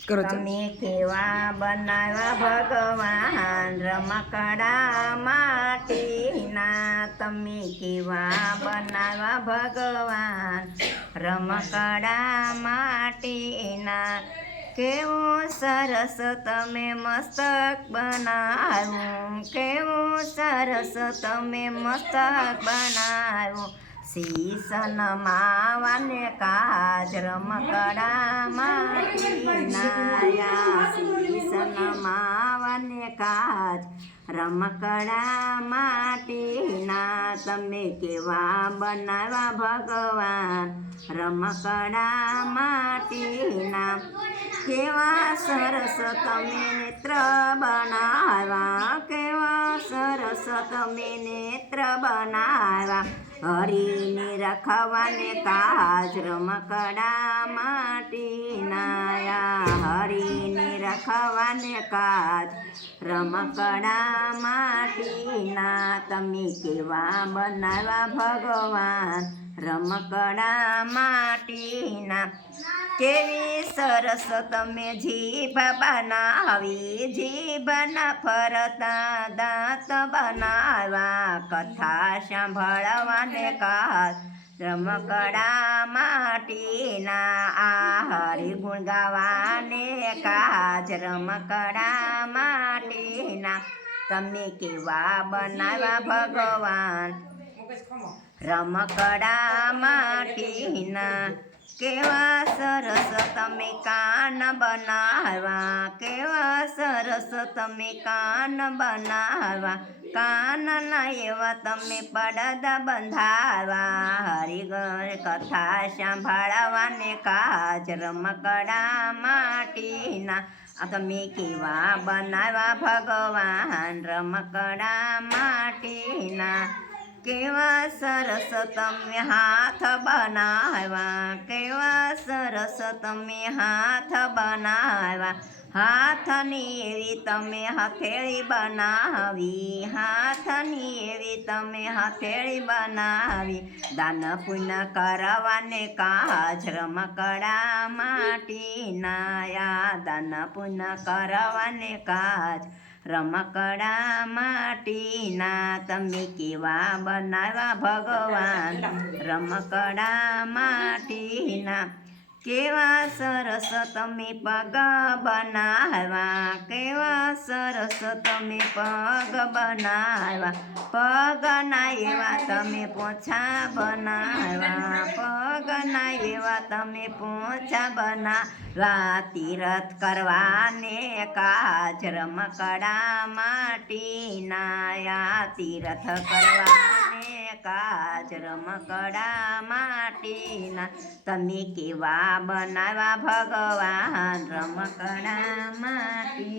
કરો છો તમે કેવા બનાવ્યા ભગવાન રમકડા માટીના તમે કેવા બનાવ્યા ભગવાન રમકડા માટીના કેવું સરસ તમે મસ્તક બનાવ્યું કેવું સરસ તમે મસ્તક બનાવ્યું શીશન માવાને કાજ રમકડા માટીના શીશન માવાને કાજ રમકડા માટીના તમે કેવા બનાવ્યા ભગવાન રમકડા માટીના કેવા સરસ તમે નેત્ર બનાવ્યા કેવા સરસ તમે નેત્ર બનાવ્યા હરીને રખવાને કાજ રમકડા માટીના હરીને રખવાને કાજ રમકડા માટીના તમે કેવા બનાવ્યા ભગવાન રમકડા માટીના કેવી સરસ તમે જીભ બનાવી જીભના ફરતા દાંત બનાવ્યા કથા સાંભળવાને કાજ રમકડા માટીના આ હરિગુણ ગાવાને કાજ રમકડા માટીના તમે કેવા બનાવ્યા ભગવાન રમકડા માટીના કેવા સરસ તમે કાન બનાવ્યા કેવા સરસ તમે કાન બનાવ્યા કાનના એવા તમે પડદા બંધાવ્યા હરિગણ કથા સાંભળવાને કાજ રમકડા માટીના તમે કેવા બનાવ્યા ભગવાન રમકડા માટીના કેવા સરસ તમે હાથ બનાવ્યા કેવા સરસ તમે હાથ બનાવ્યા હાથની એવી તમે હથેળી બનાવી હાથની એવી તમે હથેળી બનાવી દાન પુણ્ય કરવાને કાજ રમકડા માટીના દાન પુણ્ય કરવાને કાજ રમકડા માટીના તમે કેવા બનાવ્યા ભગવાન રમકડા માટીના કેવા સરસ તમે પગ બનાવ્યા કેવા સરસ તમે પગ બનાવ્યા પગના એવા તમે પોછા બનાવ્યા પગના એવા તમે પોછા બનાવ્યા તીરથ કરવાને કાજ રમકડા માટીના તીરથ કરવાને કાજ રમકડા માટીના તમે કેવા બનાવ્યા ભગવાન રમકડા માટી